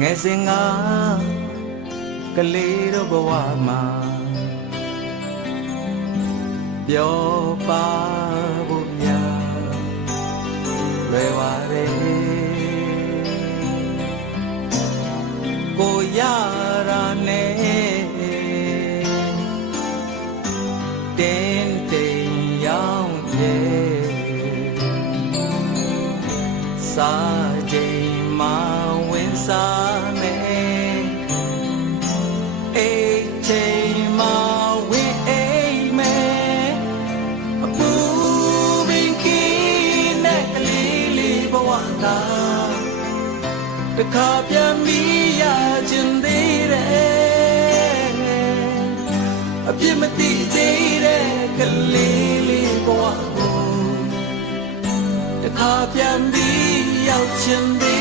ငယ်စဉ်ကကလေးတို့ဘဝမှာပျော်ပါဖို့များလွယ်ပါတယ်ကိုရတာနဲ့တင်းတိမ်ရောက်ရဲ့စာချိန်မှာဝင်စား ဝသာတခါပြန်ပြီးရခြင်းသေးတယ်အပြစ်မသိသေးတဲ့ကလေးလေးဘဝကိုတခါပြန်ပြီးရောက်ချင်သေး